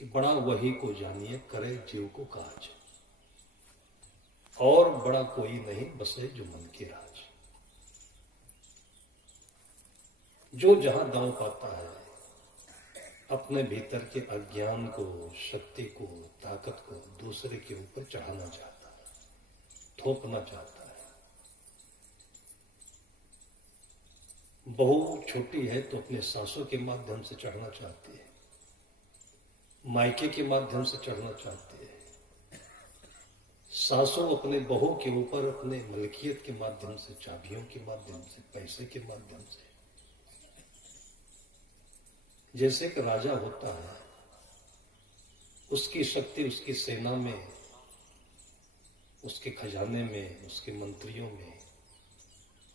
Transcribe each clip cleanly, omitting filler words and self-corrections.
कि बड़ा वही को जानिए करे जीव को काज, और बड़ा कोई नहीं बसे जो मन के राज। जो जहां दांव पाता है अपने भीतर के अज्ञान को, शक्ति को, ताकत को दूसरे के ऊपर चढ़ाना चाहता है, थोपना चाहता है। बहू छोटी है तो अपने सासों के माध्यम से चढ़ना चाहती है, मायके के माध्यम से चढ़ना चाहती है। सासों अपने बहू के ऊपर अपने मलकियत के माध्यम से, चाबियों के माध्यम से, पैसे के माध्यम से। जैसे एक राजा होता है, उसकी शक्ति उसकी सेना में, उसके खजाने में, उसके मंत्रियों में,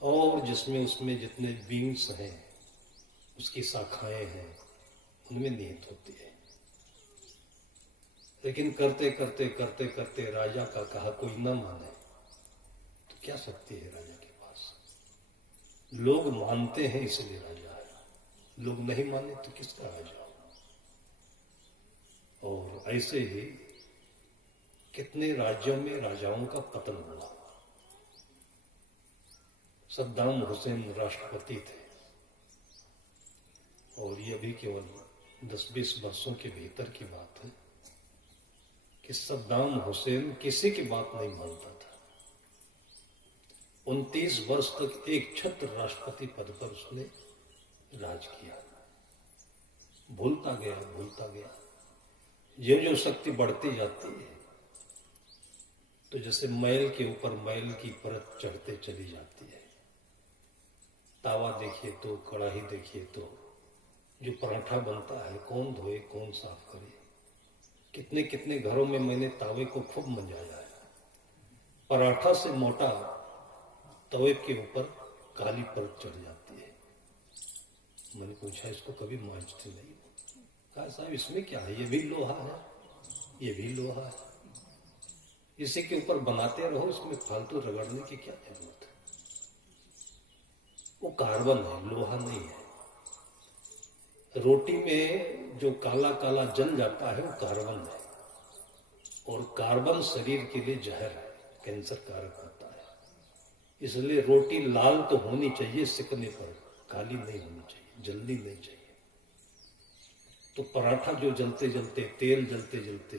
और जिसमें उसमें जितने विंग्स हैं, उसकी शाखाएं हैं, उनमें निहित होती है। लेकिन करते करते करते करते राजा का कहा कोई न माने तो क्या शक्ति है राजा के पास? लोग मानते हैं इसलिए राजा है, लोग नहीं माने तो किसका राजा? और ऐसे ही कितने राज्यों में राजाओं का पतन हुआ। सद्दाम हुसैन राष्ट्रपति थे, और यह भी केवल 10-20 वर्षों के भीतर की बात है कि सद्दाम हुसैन किसी की बात नहीं मानता था। 29 वर्ष तक एक छत्र राष्ट्रपति पद पर उसने राज किया। भूलता गया, भूलता गया। ये जो शक्ति बढ़ती जाती है तो जैसे मैल के ऊपर मैल की परत चढ़ते चली जाती है। तावा देखिए तो, कड़ाही देखिए तो, जो पराठा बनता है कौन धोए, कौन साफ करे। कितने कितने घरों में मैंने तावे को खूब मंजाया है। पराठा से मोटा तवे के ऊपर काली परत चढ़ जाती है। मैंने पूछा इसको कभी मांजते नहीं? कहा साहब इसमें क्या है, ये भी लोहा है, ये भी लोहा है, इसी के ऊपर बनाते रहो, इसमें फालतू रगड़ने की क्या जरूरत है? वो कार्बन है, लोहा नहीं है। रोटी में जो काला काला जल जाता है वो कार्बन है, और कार्बन शरीर के लिए जहर है, कैंसर कारक होता है। इसलिए रोटी लाल तो होनी चाहिए सिकने पर, काली नहीं होनी चाहिए, जल्दी नहीं चाहिए। तो पराठा जो जलते जलते, तेल जलते जलते,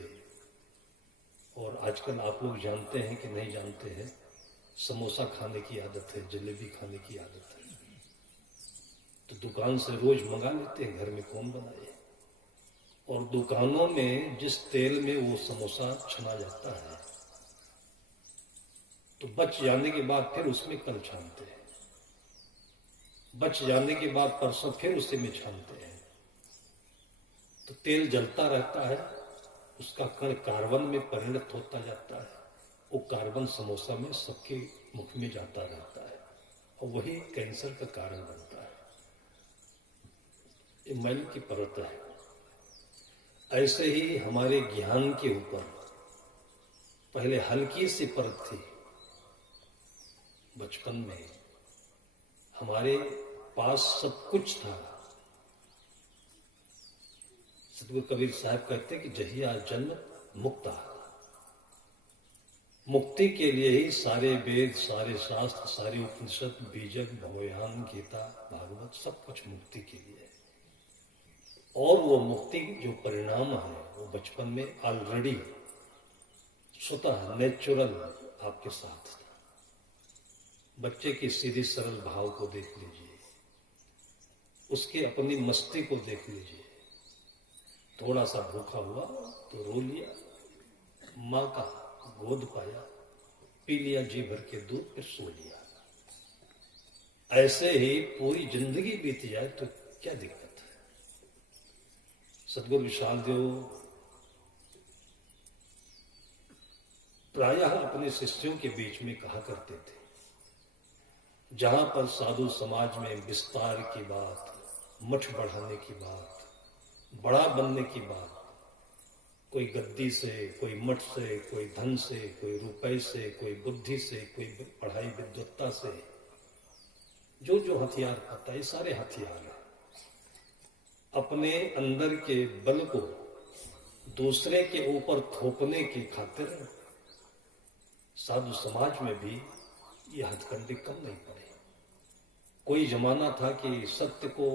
और आजकल आप लोग जानते हैं कि नहीं जानते हैं, समोसा खाने की आदत है, जलेबी खाने की आदत है, तो दुकान से रोज मंगा लेते हैं, घर में कौन बनाए। और दुकानों में जिस तेल में वो समोसा छना जाता है तो बच जाने के बाद फिर उसमें कल छानते हैं, बच जाने के बाद परसों फिर उसी में छानते हैं। तो तेल जलता रहता है, उसका कण कार्बन में परिणत होता जाता है, वो कार्बन समोसा में सबके मुख में जाता रहता है, और वही कैंसर का कारण बनता है। ये मैल की परत है। ऐसे ही हमारे ज्ञान के ऊपर पहले हल्की सी परत थी। बचपन में हमारे पास सब कुछ था। सतगुरु कबीर साहब कहते कि जहिया जन्म मुक्ता, मुक्ति के लिए ही सारे वेद, सारे शास्त्र, सारे उपनिषद, बीजक, भवयान, गीता, भागवत, सब कुछ मुक्ति के लिए है। और वो मुक्ति जो परिणाम है वो बचपन में ऑलरेडी स्वतः नेचुरल आपके साथ था। बच्चे की सीधी सरल भाव को देख लीजिए, उसके अपनी मस्ती को देख लीजिए। थोड़ा सा भूखा हुआ तो रो लिया, माँ का गोद पाया, पी लिया जी भर के दूध, फिर सो लिया। ऐसे ही पूरी जिंदगी बीत जाए तो क्या दिक्कत है? सतगुरु विशाल देव प्रायः अपने शिष्यों के बीच में कहा करते थे, जहां पर साधु समाज में विस्तार की बात, मठ बढ़ाने की बात, बड़ा बनने की बात, कोई गद्दी से, कोई मठ से, कोई धन से, कोई रुपए से, कोई बुद्धि से, कोई पढ़ाई विद्वत्ता से, जो जो हथियार पाता है, सारे हथियार हैं। अपने अंदर के बल को दूसरे के ऊपर थोपने की खातिर साधु समाज में भी ये हथकंडे कम नहीं पड़े। कोई जमाना था कि सत्य को,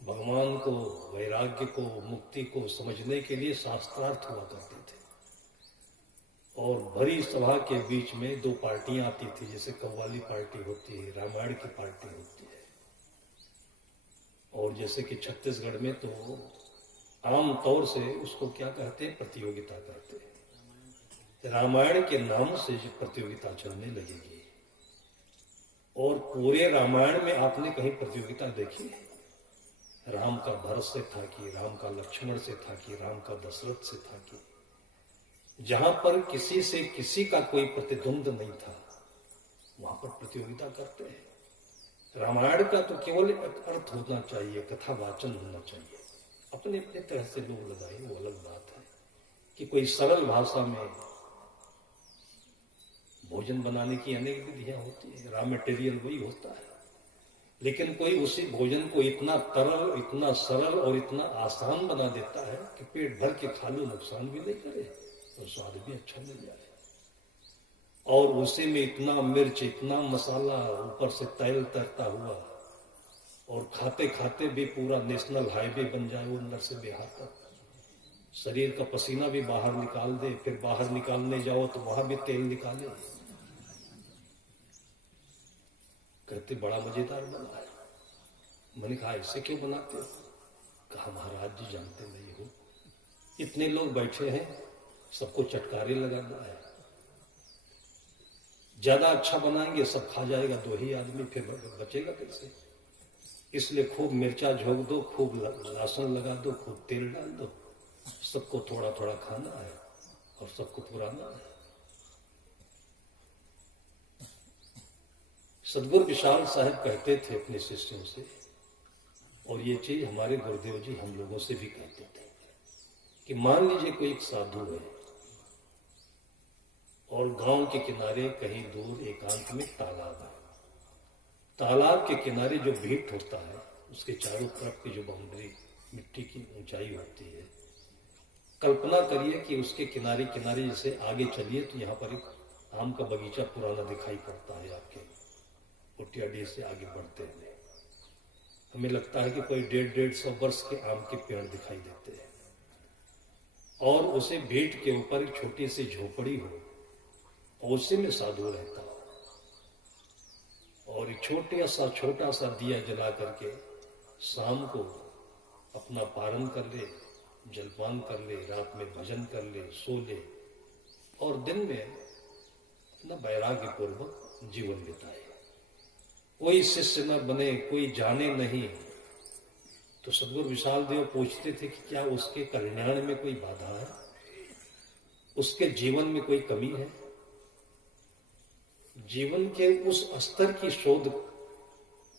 भगवान को, वैराग्य को, मुक्ति को समझने के लिए शास्त्रार्थ हुआ करते थे, और भरी सभा के बीच में दो पार्टियां आती थी, जैसे कव्वाली पार्टी होती है, रामायण की पार्टी होती है। और जैसे कि छत्तीसगढ़ में तो आम तौर से उसको क्या कहते हैं, प्रतियोगिता कहते हैं। रामायण के नाम से जो प्रतियोगिता चलने लगेगी, और पूरे रामायण में आपने कहीं प्रतियोगिता देखी है? राम का भरत से था कि राम का लक्ष्मण से था कि राम का दशरथ से था कि, जहां पर किसी से किसी का कोई प्रतिद्वंद नहीं था, वहां पर प्रतियोगिता करते हैं। रामायण का तो केवल एक अर्थ होना चाहिए, कथा वाचन होना चाहिए, अपने अपने तरह से लोग लगाए, वो अलग बात है कि कोई सरल भाषा में भोजन बनाने की अनेक विधियां होती है, रॉ मटेरियल वही होता है, लेकिन कोई उसी भोजन को इतना तरल, इतना सरल और इतना आसान बना देता है कि पेट भर के खा लो, नुकसान भी नहीं करे और स्वाद भी अच्छा मिल जाए। और उसी में इतना मिर्च, इतना मसाला, ऊपर से तेल तरता हुआ, और खाते खाते भी पूरा नेशनल हाईवे बन जाए वो अंदर से बिहार तक, शरीर का पसीना भी बाहर निकाल दे, फिर बाहर निकालने जाओ तो वहां भी तेल निकाले। कहते बड़ा मजेदार बना है। मैंने कहा ऐसे क्यों बनाते हो? कहा महाराज जी जानते नहीं हो, इतने लोग बैठे हैं, सबको चटकारे लगाना है, ज्यादा अच्छा बनाएंगे सब खा जाएगा, दो ही आदमी, फिर बचेगा कैसे? इसलिए खूब मिर्चा झोंक दो, खूब लहसुन लगा दो, खूब तेल डाल दो, सबको थोड़ा थोड़ा खाना है और सबको पुराना है। सदगुरु विशाल साहब कहते थे अपने शिष्यों से, और ये चीज हमारे गुरुदेव जी हम लोगों से भी कहते थे, कि मान लीजिए कोई एक साधु है और गांव के किनारे कहीं दूर एकांत में तालाब है। तालाब के किनारे जो भीट होता है, उसके चारों तरफ की जो बाउंड्री मिट्टी की ऊंचाई होती है, कल्पना करिए कि उसके किनारे किनारे जैसे आगे चलिए तो यहाँ पर एक आम का बगीचा पुराना दिखाई पड़ता है आपके उटियाडी से आगे बढ़ते हुए। हमें लगता है कि कोई 150-150 वर्ष के आम के पेड़ दिखाई देते हैं, और उसे भीट के ऊपर एक छोटी सी झोपड़ी हो, और उसी में साधु रहता हो, और एक छोटा सा दिया जला करके शाम को अपना पारण कर ले, जलपान कर ले, रात में भजन कर ले, सो ले, और दिन में अपना वैराग्य पूर्वक जीवन बिताए। कोई शिष्य न बने, कोई जाने नहीं। तो सदगुरु विशाल देव पूछते थे कि क्या उसके कल्याण में कोई बाधा है, उसके जीवन में कोई कमी है? जीवन के उस स्तर की शोध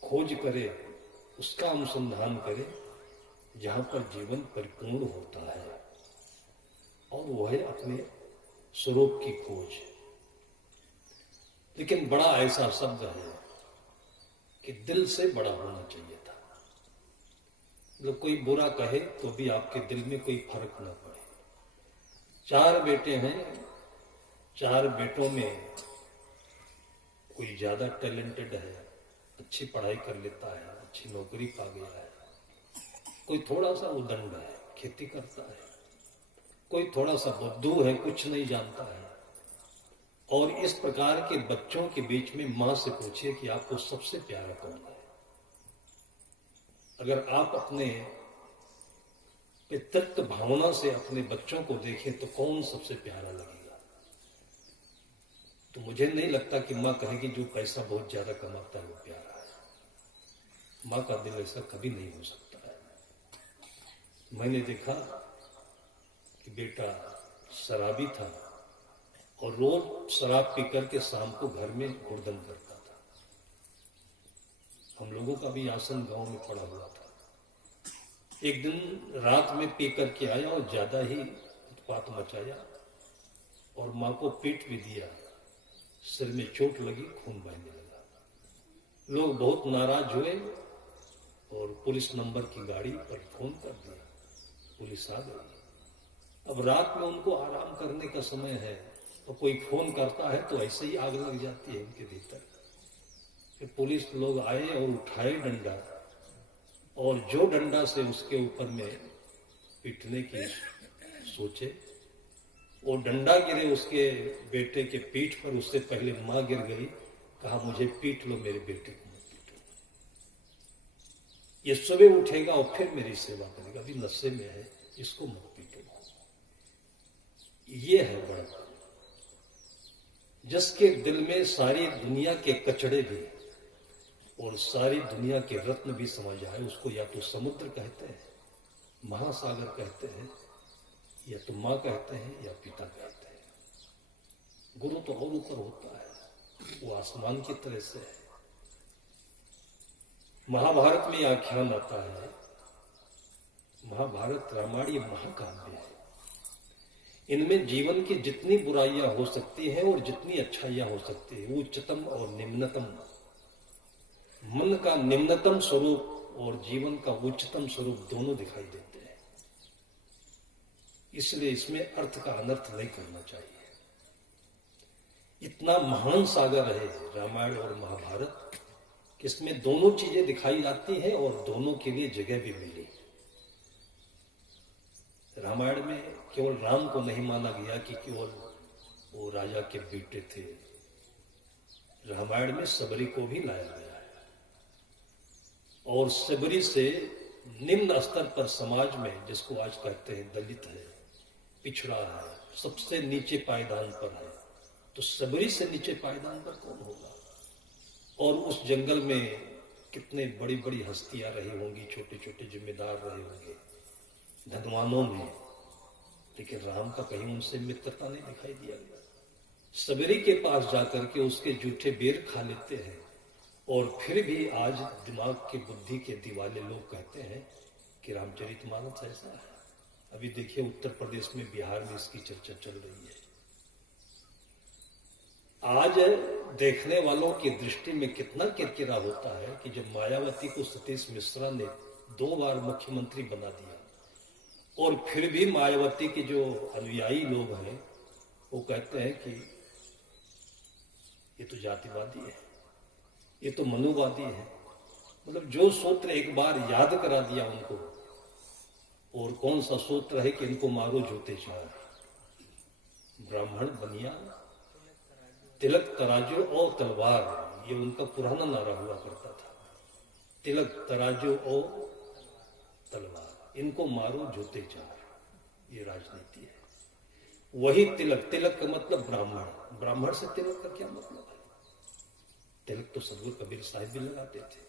खोज करे, उसका अनुसंधान करे जहां पर जीवन परिपूर्ण होता है, और वह है अपने स्वरूप की खोज। लेकिन बड़ा ऐसा शब्द है कि दिल से बड़ा होना चाहिए था। मतलब कोई बुरा कहे तो भी आपके दिल में कोई फर्क न पड़े। 4 बेटे हैं, 4 बेटों में कोई ज्यादा टैलेंटेड है, अच्छी पढ़ाई कर लेता है, अच्छी नौकरी पा गया है, कोई थोड़ा सा उदंड है, खेती करता है, कोई थोड़ा सा बुद्धू है, कुछ नहीं जानता है। और इस प्रकार के बच्चों के बीच में मां से पूछिए कि आपको सबसे प्यारा कौन है। अगर आप अपने पितृत्व भावना से अपने बच्चों को देखें तो कौन सबसे प्यारा लगेगा? तो मुझे नहीं लगता कि मां कहेगी जो पैसा बहुत ज्यादा कमाता है वो प्यारा है। मां का दिल ऐसा कभी नहीं हो सकता है। मैंने देखा कि बेटा शराबी था और रोज शराब पी करके शाम को घर में हुड़दंग करता था। हम लोगों का भी आसन गांव में पड़ा हुआ था। एक दिन रात में पी करके आया और ज्यादा ही उत्पात मचाया और मां को पीट भी दिया, सिर में चोट लगी, खून बहने लगा। लोग बहुत नाराज हुए और पुलिस नंबर की गाड़ी पर फोन कर दिया, पुलिस आ गई। अब रात में उनको आराम करने का समय है, तो कोई फोन करता है तो ऐसे ही आग लग जाती है उनके भीतर। फिर पुलिस लोग आए और उठाए डंडा, और जो डंडा से उसके ऊपर में पीटने की सोचे, वो डंडा गिरे उसके बेटे के पीठ पर, उससे पहले मां गिर गई। कहा मुझे पीट लो, मेरे बेटे को मत पीटो, ये सुबह उठेगा और फिर मेरी सेवा करेगा, अभी नशे में है, इसको मत पीटो। ये है बड़ा, जिसके दिल में सारी दुनिया के कचड़े भी और सारी दुनिया के रत्न भी समा जाए, उसको या तो समुद्र कहते हैं, महासागर कहते हैं, या तो मां कहते हैं, या पिता कहते हैं। गुरु तो और ऊपर होता है, वो आसमान की तरह से है। महाभारत में आख्यान आता है, महाभारत रामायण महाकाव्य है, इनमें जीवन की जितनी बुराइयां हो सकती हैं और जितनी अच्छाइयां हो सकती है, वो उच्चतम और निम्नतम, मन का निम्नतम स्वरूप और जीवन का उच्चतम स्वरूप दोनों दिखाई देते हैं। इसलिए इसमें अर्थ का अनर्थ नहीं करना चाहिए। इतना महान सागर है रामायण और महाभारत, इसमें दोनों चीजें दिखाई जाती हैं और दोनों के लिए जगह भी मिली। रामायण में केवल राम को नहीं माना गया कि केवल वो राजा के बेटे थे, रामायण में सबरी को भी लाया गया है, और सबरी से निम्न स्तर पर समाज में, जिसको आज कहते हैं दलित है, पिछड़ा है, सबसे नीचे पायदान पर है, तो सबरी से नीचे पायदान पर कौन होगा? और उस जंगल में कितने बड़ी बड़ी हस्तियां रही होंगी, छोटे छोटे जिम्मेदार रहे होंगे, धनवानों में, लेकिन राम का कहीं उनसे मित्रता नहीं दिखाई दिया गया। सबरी के पास जाकर के उसके जूठे बेर खा लेते हैं, और फिर भी आज दिमाग के बुद्धि के दिवाले लोग कहते हैं कि रामचरितमानस ऐसा है। अभी देखिए उत्तर प्रदेश में, बिहार में इसकी चर्चा चल रही है। आज देखने वालों की दृष्टि में कितना किरकिरा होता है कि जब मायावती को सतीश मिश्रा ने 2 बार मुख्यमंत्री बना दिया, और फिर भी मायावती के जो अनुयायी लोग हैं वो कहते हैं कि ये तो जातिवादी है, ये तो मनुवादी है। मतलब जो सूत्र एक बार याद करा दिया उनको, और कौन सा सूत्र है कि इनको मारो जूते चार, ब्राह्मण बनिया, तिलक तराजू और तलवार, ये उनका पुराना नारा हुआ करता था। तिलक तराजू और तलवार, इनको मारो जूते चार, ये राजनीति है। वही तिलक, तिलक का मतलब ब्राह्मण, ब्राह्मण से तिलक का क्या मतलब है? तिलक तो सदगुरु कबीर साहिब भी लगाते थे,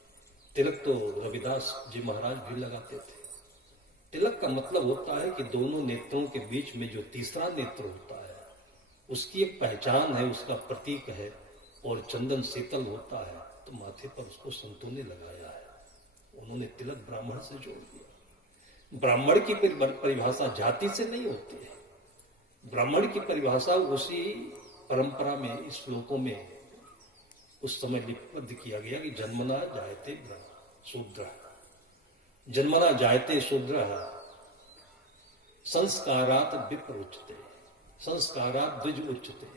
तिलक तो रविदास जी महाराज भी लगाते थे। तिलक का मतलब होता है कि दोनों नेत्रों के बीच में जो तीसरा नेत्र होता है, उसकी एक पहचान है, उसका प्रतीक है, और चंदन शीतल होता है, तो माथे पर उसको संतों ने लगाया है। उन्होंने तिलक ब्राह्मण से जोड़ दिया। ब्राह्मण की परिभाषा जाति से नहीं होती है, ब्राह्मण की परिभाषा उसी परंपरा में, इस श्लोकों में उस समय लिपिबद्ध किया गया कि जन्मना जायते शूद्र, जन्मना जायते शूद्र, संस्कारात विप्र उच्चते, संस्कारात द्विज उच्चते,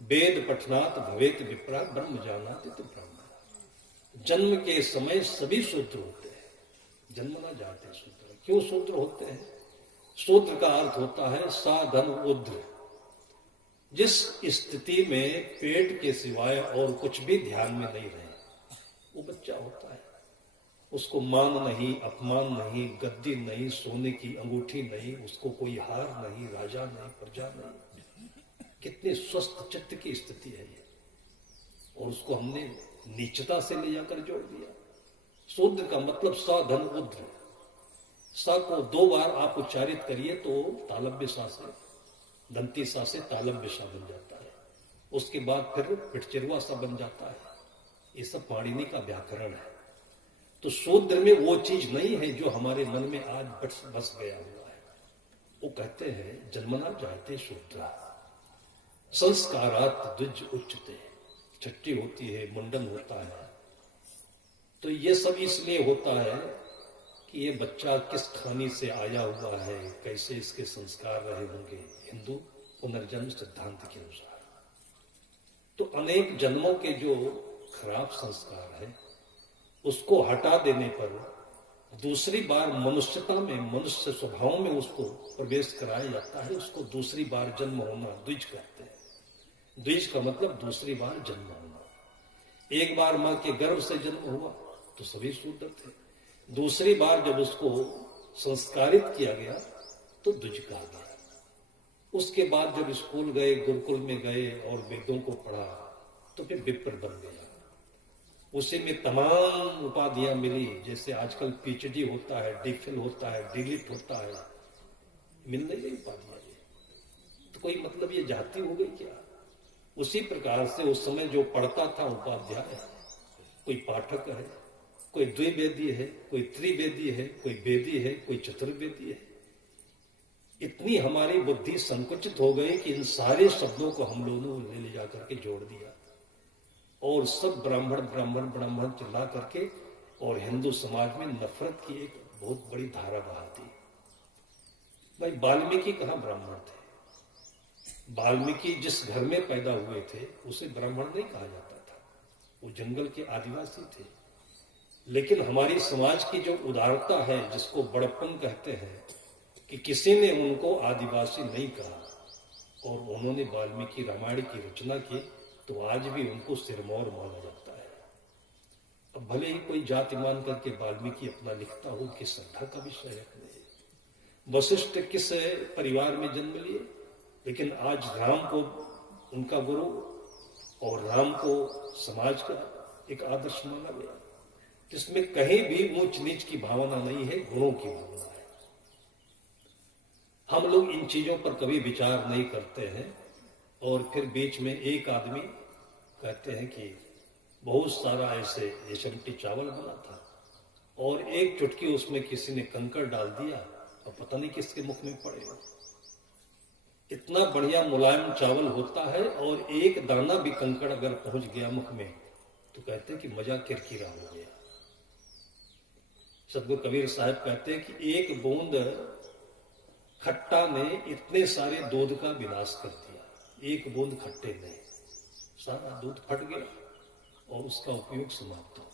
वेद पठनात् भवेत विप्रा ब्रह्म जानाति तो ब्राह्मण। जन्म के समय सभी शूद्र होते हैं, जन्मना जायते शूद्र। क्यों शूद्र होते हैं? शूद्र का अर्थ होता है साधन उद्र, जिस स्थिति में पेट के सिवाय और कुछ भी ध्यान में नहीं रहे, वो बच्चा होता है। उसको मान नहीं, अपमान नहीं, गद्दी नहीं, सोने की अंगूठी नहीं, उसको कोई हार नहीं, राजा नहीं, प्रजा नहीं। कितनी स्वस्थ चित्त की स्थिति है ये, और उसको हमने नीचता से ले जाकर जोड़ दिया। शूद्र का मतलब साधन उद्र। सा को 2 बार आप उच्चारित करिए तो तालव्य सा से, दंती सा से तालव्य सा बन जाता है, उसके बाद फिर पिटचिरवा सा बन जाता है। ये सब पाणिनि का व्याकरण है। तो शूद्र में वो चीज नहीं है जो हमारे मन में आज बस गया हुआ है। वो कहते हैं जन्मना जायते शूद्र, संस्कारात द्विज उच्चते, छट्टी होती है, मुंडन होता है। तो ये सब इसलिए होता है कि ये बच्चा किस खानी से आया हुआ है, कैसे इसके संस्कार रहे होंगे हिंदू पुनर्जन्म सिद्धांत के अनुसार। तो अनेक जन्मों के जो खराब संस्कार है उसको हटा देने पर दूसरी बार मनुष्यता में, मनुष्य स्वभाव में उसको प्रवेश कराया जाता है। उसको दूसरी बार जन्म होना द्विज कहते हैं। द्विज का मतलब दूसरी बार जन्म होना। एक बार मां के गर्भ से जन्म हुआ तो सभी शूद्र थे, दूसरी बार जब उसको संस्कारित किया गया तो द्विज कहा गया। उसके बाद जब स्कूल गए, गुरुकुल में गए और वेदों को पढ़ा तो फिर विप्र बन गया। उसी में तमाम उपाधियां मिली, जैसे आजकल पीएचडी होता है, डीफिल होता है, डीलिट होता है, मिल नहीं गई उपाधियां। तो कोई मतलब ये जाति हो गई क्या? उसी प्रकार से उस समय जो पढ़ता था उपाध्याय, कोई पाठक है, कोई द्विवेदी है, कोई त्रिवेदी है, कोई वेदी है, कोई चतुर्वेदी है। इतनी हमारी बुद्धि संकुचित हो गई कि इन सारे शब्दों को हम लोगों ने ले जाकर के जोड़ दिया और सब ब्राह्मण ब्राह्मण ब्राह्मण चिल्ला करके और हिंदू समाज में नफरत की एक बहुत बड़ी धारा बहा दी। भाई वाल्मीकि कहाँ ब्राह्मण थे? वाल्मीकि जिस घर में पैदा हुए थे उसे ब्राह्मण नहीं कहा जाता था, वो जंगल के आदिवासी थे। लेकिन हमारी समाज की जो उदारता है, जिसको बड़प्पन कहते हैं, कि किसी ने उनको आदिवासी नहीं कहा और उन्होंने वाल्मीकि रामायण की रचना की, तो आज भी उनको सिरमौर माना जाता है। अब भले ही कोई जाति मान करके वाल्मीकि अपना लिखता हो, कि श्रद्धा का विषय है। वशिष्ठ किस परिवार में जन्म लिए, लेकिन आज राम को उनका गुरु और राम को समाज का एक आदर्श माना गया, जिसमें कहीं भी ऊंच नीच की भावना नहीं है, गुणों की भावना है। हम लोग इन चीजों पर कभी विचार नहीं करते हैं और फिर बीच में एक आदमी कहते हैं कि बहुत सारा ऐसे रेशमटी चावल बना था और एक चुटकी उसमें किसी ने कंकड़ डाल दिया और पता नहीं किसके मुख में पड़े। इतना बढ़िया मुलायम चावल होता है और एक दाना भी कंकड़ अगर पहुंच गया मुख में तो कहते हैं कि मजा किरकिरा हो गया। सदगुरु कबीर साहब कहते हैं कि एक बूंद खट्टा ने इतने सारे दूध का विनाश कर दिया। एक बूंद खट्टे ने सारा दूध फट गया और उसका उपयोग समाप्त हो गया।